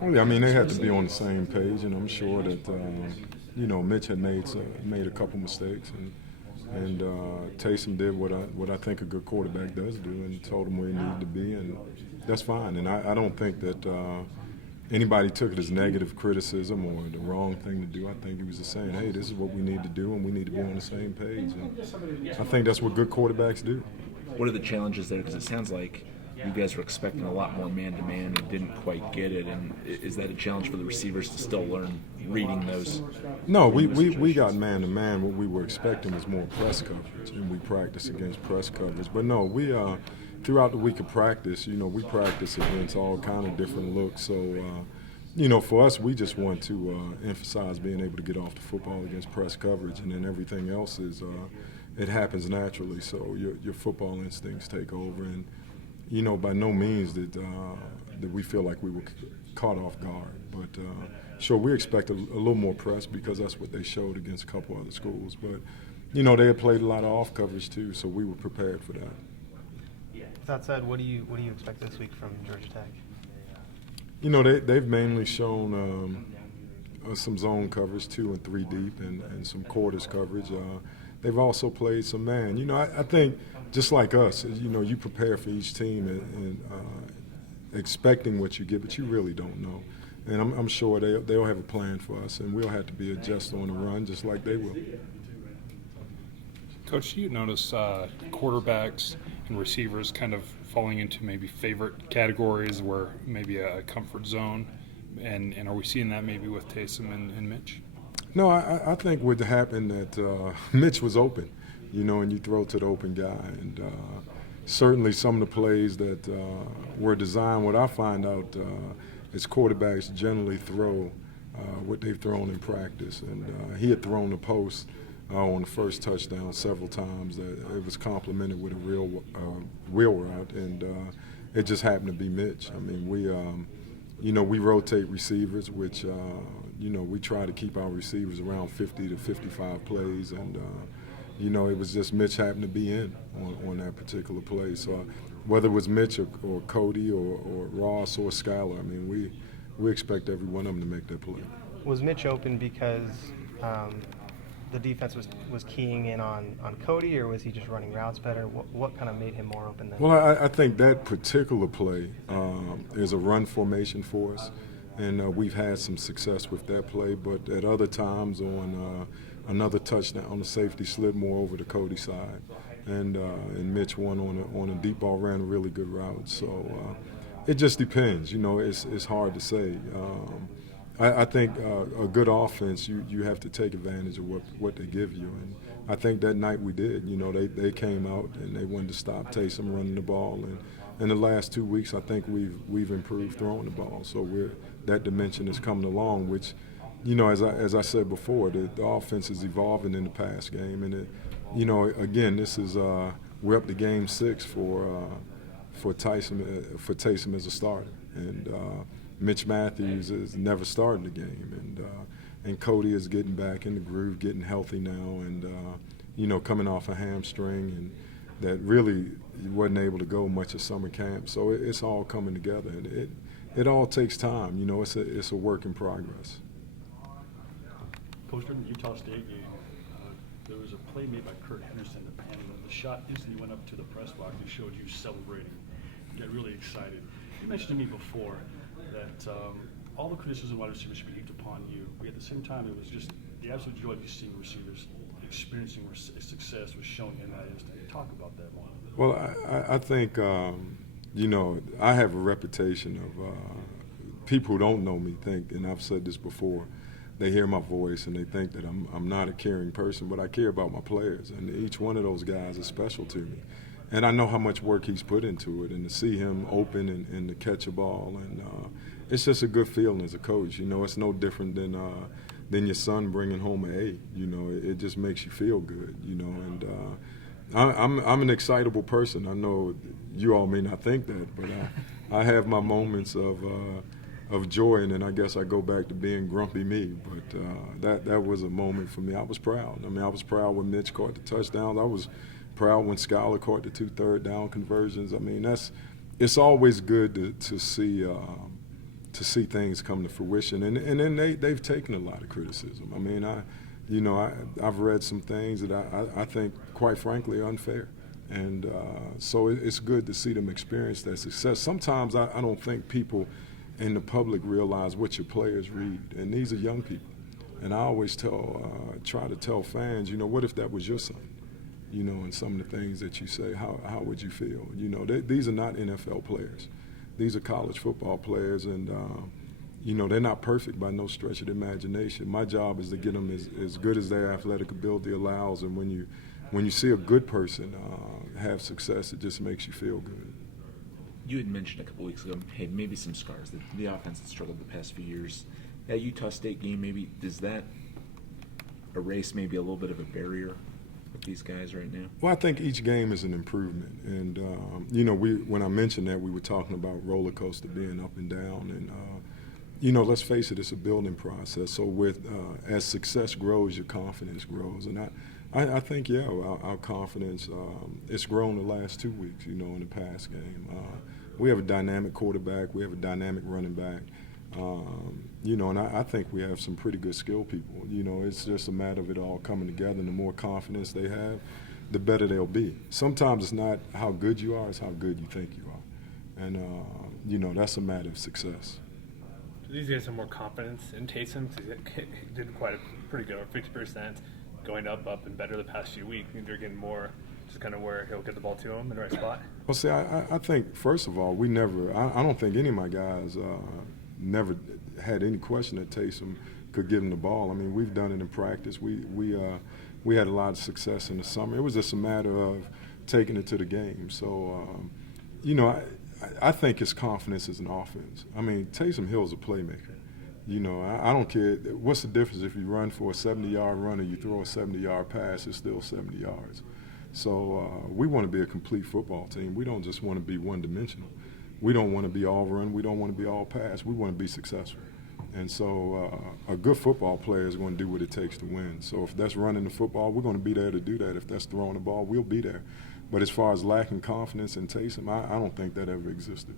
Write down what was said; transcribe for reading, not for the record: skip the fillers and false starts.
Well, yeah, I mean, they had to be on the same page, and I'm sure that Mitch had made a couple mistakes, and Taysom did what I think a good quarterback does do, and told him where he needed to be, and that's fine. And I don't think that anybody took it as negative criticism or the wrong thing to do. I think he was just saying, hey, this is what we need to do, and we need to be on the same page. And I think that's what good quarterbacks do. What are the challenges there? Because it sounds like you guys were expecting a lot more man-to-man and didn't quite get it. And is that a challenge for the receivers to still learn reading those? No, we got man-to-man. What we were expecting was more press coverage, and we practiced against press coverage. But no, we throughout the week of practice, we practice against all kind of different looks. So, for us, we just want to emphasize being able to get off the football against press coverage, and then everything else is it happens naturally. So your football instincts take over, and by no means that we feel like we were caught off guard. But sure, we expect a little more press because that's what they showed against a couple other schools. But they had played a lot of off coverage too, so we were prepared for that. With that said, what do you expect this week from Georgia Tech? They've mainly shown some zone coverage 2 and 3 deep and some quarters coverage. They've also played some man. I think just like us, you prepare for each team and expecting what you get, but you really don't know. And I'm sure they'll have a plan for us, and we'll have to be adjusted on the run just like they will. Coach, do you notice quarterbacks and receivers kind of falling into maybe favorite categories where maybe a comfort zone? And are we seeing that maybe with Taysom and Mitch? No, I think what happened that Mitch was open, and you throw to the open guy. And certainly some of the plays that were designed, what I find out is quarterbacks generally throw what they've thrown in practice. And he had thrown the post on the first touchdown several times. It was complemented with a real wheel route, and it just happened to be Mitch. I mean, we rotate receivers, which we try to keep our receivers around 50 to 55 plays, and it was just Mitch happened to be in on that particular play. So whether it was Mitch or Cody or Ross or Skylar, I mean, we expect every one of them to make that play. Was Mitch open because the defense was keying in on Cody, or was he just running routes better? What kind of made him more open than? Well, I think that particular play is a run formation for us, and we've had some success with that play. But at other times on another touchdown, the safety slid more over to Cody's side, and Mitch won on a deep ball, ran a really good route. So it just depends. It's hard to say. I think a good offense, you have to take advantage of what they give you, and I think that night we did. They came out and they wanted to stop Taysom running the ball, and in the last 2 weeks, I think we've improved throwing the ball. So that dimension is coming along, which, as I said before, the offense is evolving in the pass game, and again, this is we're up to game 6 for Taysom as a starter, and Mitch Mathews is never starting the game, and Cody is getting back in the groove, getting healthy now, and coming off a hamstring, and that really wasn't able to go much of summer camp. So it's all coming together, and it all takes time. It's a work in progress. Coach, during the Utah State game, there was a play made by Kurt Henderson, and the shot instantly went up to the press box and showed you celebrating. You got really excited. You mentioned to me before that all the criticism wide receivers should be heaped upon you, but at the same time, it was just the absolute joy of you seeing receivers experiencing success was shown in that instant. Talk about that one. Well, I think, I have a reputation of people who don't know me think, and I've said this before, they hear my voice and they think that I'm not a caring person, but I care about my players, and each one of those guys is special to me. And I know how much work he's put into it, and to see him open and to catch a ball, and it's just a good feeling as a coach. It's no different than your son bringing home an A. It just makes you feel good. And I'm an excitable person. I know you all may not think that, but I have my moments of joy, and then I guess I go back to being grumpy me. But that was a moment for me. I was proud. I mean, I was proud when Mitch caught the touchdown. I was proud when Skylar caught the 2 third-down conversions. I mean, it's always good to see things come to fruition, and then they've taken a lot of criticism. I mean, I've read some things that I think, quite frankly, are unfair, and so it's good to see them experience that success. Sometimes I don't think people in the public realize what your players read, and these are young people. And I always try to tell fans, what if that was your son? And some of the things that you say, how would you feel? These are not NFL players. These are college football players, and they're not perfect by no stretch of the imagination. My job is to get them as good as their athletic ability allows, and when you see a good person have success, it just makes you feel good. You had mentioned a couple weeks ago, hey, maybe some scars. The offense has struggled the past few years. That Utah State game, maybe, does that erase maybe a little bit of a barrier with these guys right now? Well, I think each game is an improvement. And, when I mentioned that, we were talking about roller coaster being up and down. And, let's face it, it's a building process. So as success grows, your confidence grows. And I think, our confidence, it's grown the last 2 weeks, in the past game. We have a dynamic quarterback. We have a dynamic running back. And I think we have some pretty good skilled people. It's just a matter of it all coming together, and the more confidence they have, the better they'll be. Sometimes it's not how good you are, it's how good you think you are. And, that's a matter of success. Do these guys have more confidence in Taysom? Because he did quite a pretty good, 50%, going up, and better the past few weeks. They're getting more just kind of where he'll get the ball to him in the right spot? Well, see, I think, first of all, I don't think any of my guys never had any question that Taysom could give him the ball. I mean, we've done it in practice. We had a lot of success in the summer. It was just a matter of taking it to the game. So, I think his confidence is an offense. I mean, Taysom Hill's a playmaker. I don't care. What's the difference if you run for a 70-yard run or you throw a 70-yard pass, it's still 70 yards. So we want to be a complete football team. We don't just want to be one-dimensional. We don't want to be all run. We don't want to be all pass. We want to be successful. And so a good football player is going to do what it takes to win. So if that's running the football, we're going to be there to do that. If that's throwing the ball, we'll be there. But as far as lacking confidence in Taysom, I don't think that ever existed.